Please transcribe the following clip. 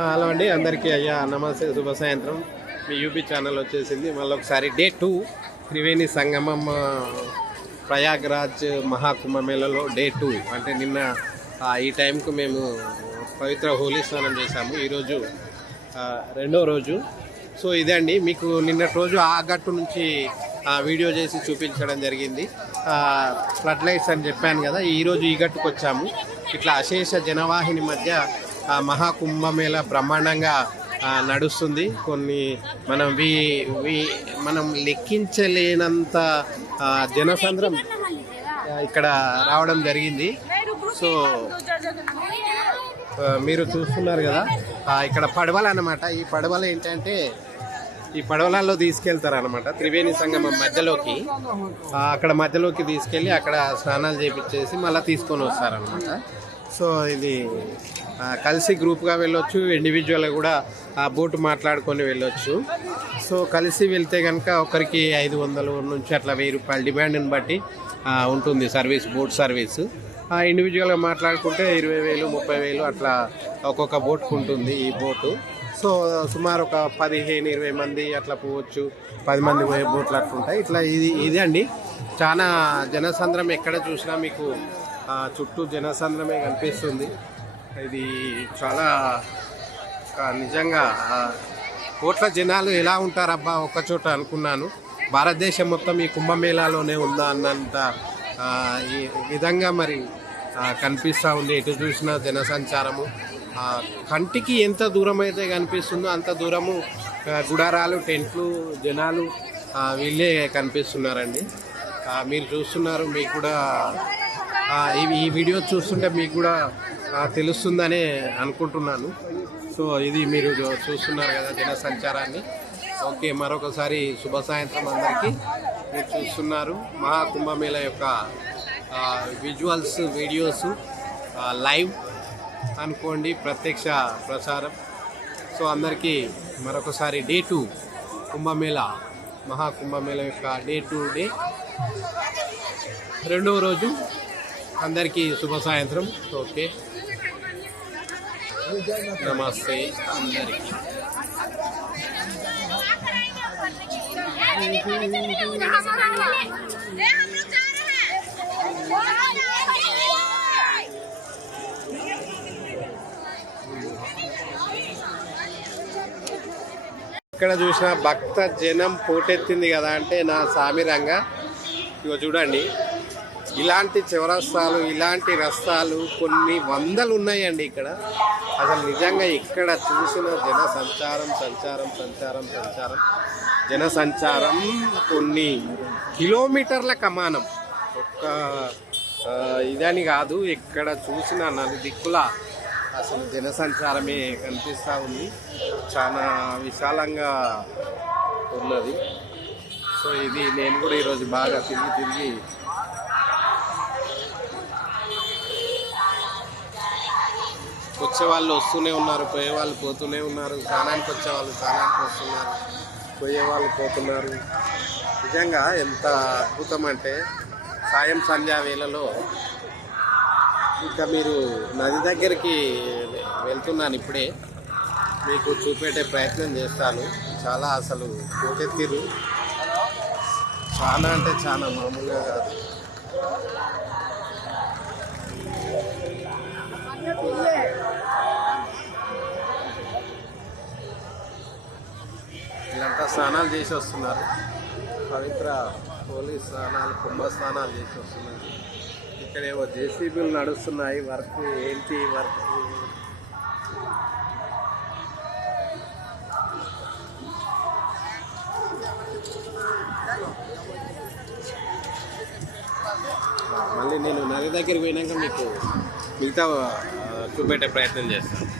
Hello అండి, అందరికీ అయ్యా నమస్తే, శుభ సాయంత్రం. మీ యూపీ ఛానల్ వచ్చేసింది మళ్ళీ ఒకసారి డే 2 త్రివేణి సంగమం ప్రయాగ్రాజ్ మహాకుంభమేళలో డే 2 అంటే నిన్న ఈ టైంకు మేము పవిత్ర హోలీ స్నానం చేశాము. ఈరోజు రెండో రోజు. సో ఇదే అండి, మీకు నిన్నటి రోజు ఆ గట్టు నుంచి వీడియో చేసి చూపించడం జరిగింది. ఫ్లడ్ లైట్స్ అని చెప్పాను కదా, ఈరోజు ఈ గట్టుకు వచ్చాము. ఇట్లా అశేష జనవాహిని మధ్య మహాకుంభమేళ బ్రహ్మాండంగా నడుస్తుంది. కొన్ని మనం లెక్కించలేనంత జనసంద్రం ఇక్కడ రావడం జరిగింది. సో మీరు చూస్తున్నారు కదా, ఇక్కడ పడవలు అన్నమాట. ఈ పడవలు ఏంటంటే ఈ పడవలలో తీసుకెళ్తారు అనమాట త్రివేణి సంగమం మధ్యలోకి. అక్కడ మధ్యలోకి తీసుకెళ్ళి అక్కడ స్నానాలు చేపించేసి మళ్ళీ తీసుకొని వస్తారనమాట. సో ఇది కలిసి గ్రూప్గా వెళ్ళొచ్చు, ఇండివిజువల్గా కూడా ఆ బోటు మాట్లాడుకొని వెళ్ళొచ్చు. సో కలిసి వెళ్తే కనుక ఒకరికి 500 నుంచి అట్లా 1000 రూపాయలు డిమాండ్ని బట్టి ఉంటుంది సర్వీస్, బోట్ సర్వీసు. ఇండివిజువల్గా మాట్లాడుకుంటే 20,000 30,000 అట్లా ఒక్కొక్క బోట్కు ఉంటుంది ఈ బోటు. సో సుమారు ఒక 15-20 మంది అట్లా పోవచ్చు, 10 మంది పోయే బోట్లు అట్లా ఉంటాయి. ఇట్లా ఇది అండి, చాలా జనసంద్రం ఎక్కడ చూసినా మీకు చుట్టూ జనసంద్రమే కనిపిస్తుంది. ఇది చాలా నిజంగా కోట్ల జనాలు ఎలా ఉంటారబ్బా ఒక్కచోట అనుకున్నాను. భారతదేశం మొత్తం ఈ కుంభమేళాలోనే ఉందా అన్నంత ఈ విధంగా మరి కనిపిస్తూ ఉంది. ఎటు చూసిన జనసంచారము. కంటికి ఎంత దూరం అయితే కనిపిస్తుందో అంత దూరము గుడారాలు, టెంట్లు, జనాలు వీళ్ళే కనిపిస్తున్నారండి. మీరు చూస్తున్నారు, మీకు కూడా ఈ వీడియో చూస్తుంటే మీకు కూడా తెలుస్తుందని అనుకుంటున్నాను. సో ఇది మీరు చూస్తున్నారు కదా జనసంచారాన్ని. ఓకే, మరొకసారి శుభ సాయంత్రం అందరికీ. మీరు చూస్తున్నారు మహాకుంభమేళ యొక్క విజువల్స్, వీడియోస్ లైవ్ అనుకోండి, ప్రత్యక్ష ప్రసారం. సో అందరికీ మరొకసారి డే 2 కుంభమేళ, మహాకుంభమేళ యొక్క డే 2 రెండవ రోజు. అందరికీ శుభ సాయంత్రం. ఓకే, నమస్తే అందరికీ. ఇక్కడ చూసిన భక్త జనం పోటెత్తింది కదా అంటే నా సామిరంగా. ఇగో చూడండి, ఇలాంటి చౌరస్తాలు, ఇలాంటి రస్తాలు కొన్ని వందలు ఉన్నాయండి ఇక్కడ. అసలు నిజంగా ఇక్కడ చూసిన జనసంచారం కొన్ని కిలోమీటర్ల కమానం. ఒక్క ఇదని కాదు, ఎక్కడ చూసిన నలుదిక్కుల అసలు జనసంచారమే కనిపిస్తూ ఉంది. చాలా విశాలంగా ఉన్నది. సో ఇది నేను కూడా ఈరోజు బాగా తిరిగి వచ్చేవాళ్ళు వస్తూనే ఉన్నారు, పోయేవాళ్ళు పోతూనే ఉన్నారు. స్నానానికి వచ్చేవాళ్ళు స్నానానికి వస్తున్నారు, పోయేవాళ్ళు పోతున్నారు. నిజంగా ఎంత అద్భుతం అంటే సాయం సంధ్యా వేళలో ఇంకా మీరు నది దగ్గరికి వెళ్తున్నాను, ఇప్పుడే మీకు చూపెట్టే ప్రయత్నం చేస్తాను. చాలా అసలు పోటెత్తిరు, చాలా అంటే చాలా మామూలుగా కాదు. వీళ్ళంతా స్నానాలు చేసి వస్తున్నారు, పవిత్ర హోలీ స్నానాలు, కుంభ స్నానాలు చేసి వస్తున్నారు. ఇక్కడేవో జేసీబీలు నడుస్తున్నాయి. వర్క్ ఏంటి వర్క్? మళ్ళీ నేను నది దగ్గరికి పోయినాక మీకు మిగతా చూపెట్టే ప్రయత్నం చేస్తాను.